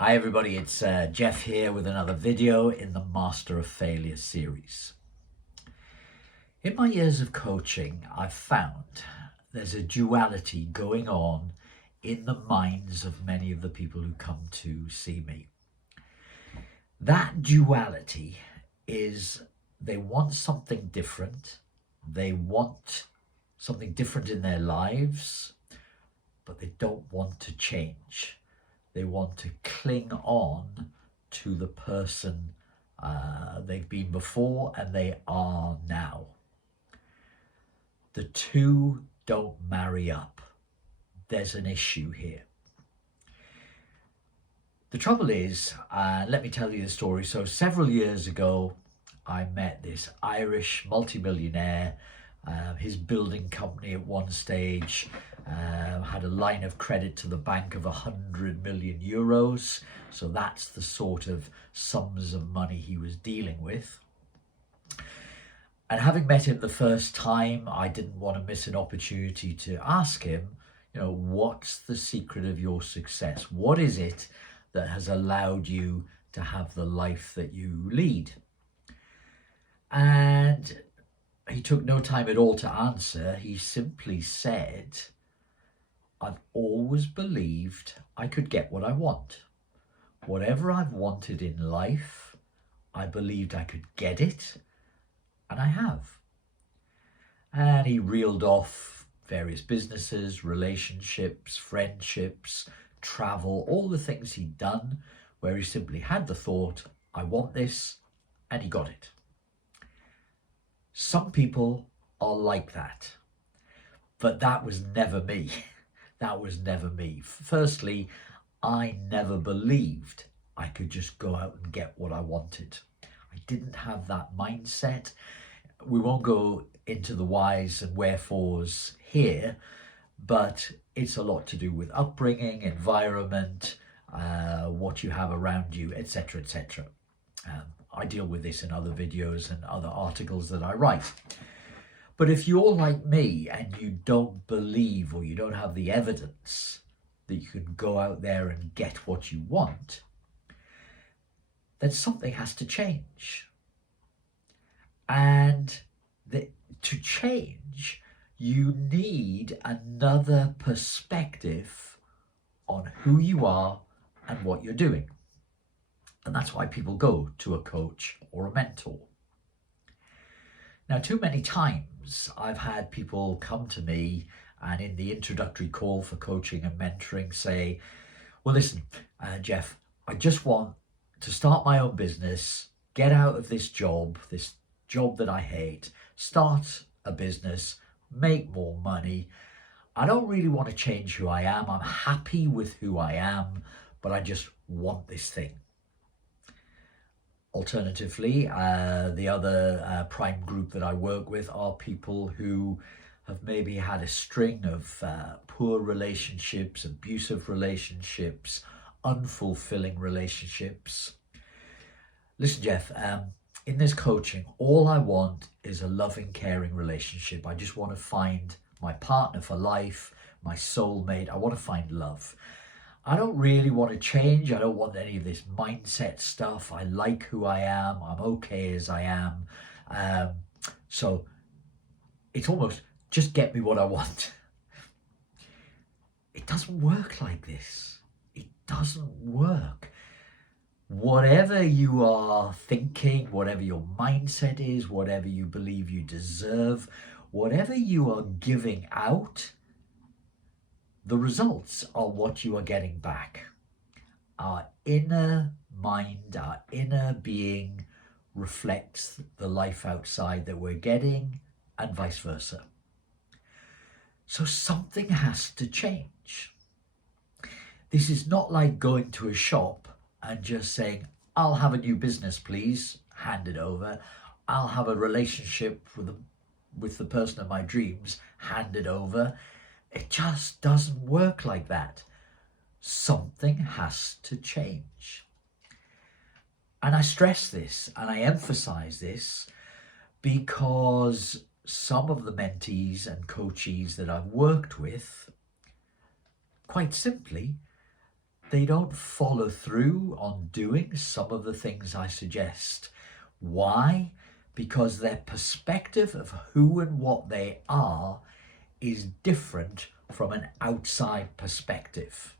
Hi everybody, it's Jeff here with another video in the Master of Failure series. In my years of coaching, I've found there's a duality going on in the minds of many of the people who come to see me. That duality is they want something different, they want something different in their lives, but they don't want to change. They want to cling on to the person they've been before and they are now. The two don't marry up. There's an issue here. The trouble is, let me tell you the story. So several years ago, I met this Irish multimillionaire. His building company at one stage had a line of credit to the bank of 100 million euros. So that's the sort of sums of money he was dealing with. And having met him the first time, I didn't want to miss an opportunity to ask him, what's the secret of your success? What is it that has allowed you to have the life that you lead? And he took no time at all to answer. He simply said, I've always believed I could get what I want. Whatever I've wanted in life, I believed I could get it, and I have. And he reeled off various businesses, relationships, friendships, travel, all the things he'd done, where he simply had the thought, I want this, and he got it. Some people are like that, but that was never me. That was never me. Firstly, I never believed I could just go out and get what I wanted. I didn't have that mindset. We won't go into the whys and wherefores here, but it's a lot to do with upbringing, environment, what you have around you, etc., etc. I deal with this in other videos and other articles that I write. But if you're like me and you don't believe or you don't have the evidence that you can go out there and get what you want, then something has to change. And to change, you need another perspective on who you are and what you're doing. And that's why people go to a coach or a mentor. Now, too many times I've had people come to me and in the introductory call for coaching and mentoring say, well, listen, Jeff, I just want to start my own business, get out of this job that I hate, start a business, make more money. I don't really want to change who I am. I'm happy with who I am, but I just want this thing. Alternatively, the other prime group that I work with are people who have maybe had a string of poor relationships, abusive relationships, unfulfilling relationships. Listen, Jeff, in this coaching, all I want is a loving, caring relationship. I just want to find my partner for life, my soulmate. I want to find love. I don't really want to change. I don't want any of this mindset stuff. I like who I am. I'm okay as I am. So it's almost just get me what I want. It doesn't work like this. It doesn't work. Whatever you are thinking, whatever your mindset is, whatever you believe you deserve, whatever you are giving out, the results are what you are getting back. Our inner mind, our inner being reflects the life outside that we're getting and vice versa. So something has to change. This is not like going to a shop and just saying, I'll have a new business, please, hand it over. I'll have a relationship with the person of my dreams, hand it over. It just doesn't work like that. Something has to change. And I stress this and I emphasize this because some of the mentees and coachees that I've worked with, quite simply, they don't follow through on doing some of the things I suggest. Why? Because their perspective of who and what they are is different from an outside perspective.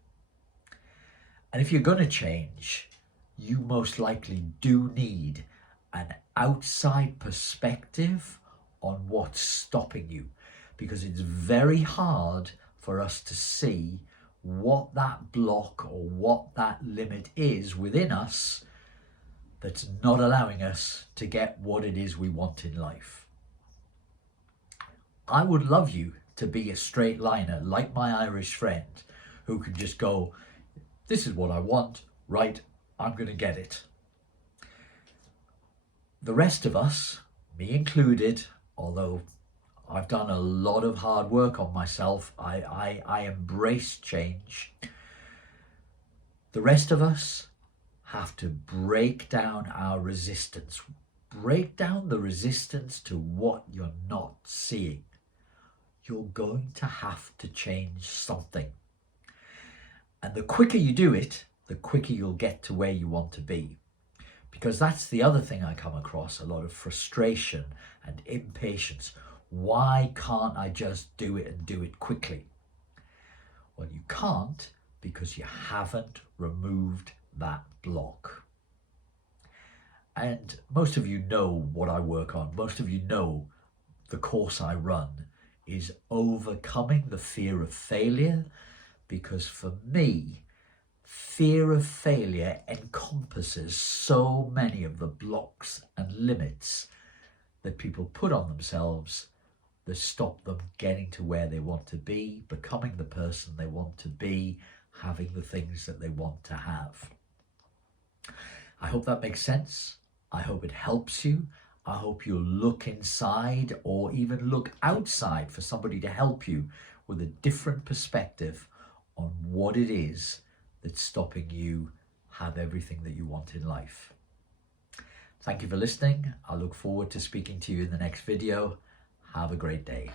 And if you're going to change, you most likely do need an outside perspective on what's stopping you, because it's very hard for us to see what that block or what that limit is within us that's not allowing us to get what it is we want in life. I would love you to be a straight liner like my Irish friend who can just go, this is what I want, right, I'm going to get it. The rest of us, me included, although I've done a lot of hard work on myself, I embrace change. The rest of us have to break down our resistance. Break down the resistance to what you're not seeing. You're going to have to change something. And the quicker you do it, the quicker you'll get to where you want to be. Because that's the other thing I come across, a lot of frustration and impatience. Why can't I just do it and do it quickly? Well, you can't because you haven't removed that block. And most of you know what I work on. Most of you know the course I run is overcoming the fear of failure, because for me, fear of failure encompasses so many of the blocks and limits that people put on themselves that stop them getting to where they want to be, becoming the person they want to be, having the things that they want to have. I hope that makes sense. I hope it helps you. I hope you'll look inside or even look outside for somebody to help you with a different perspective on what it is that's stopping you have everything that you want in life. Thank you for listening. I look forward to speaking to you in the next video. Have a great day.